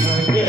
Yeah.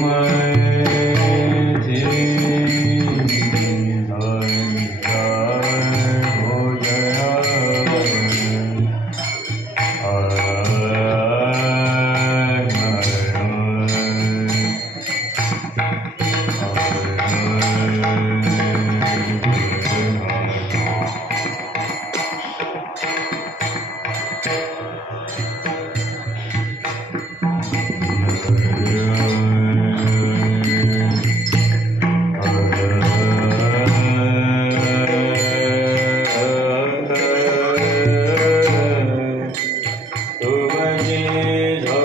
my Oh.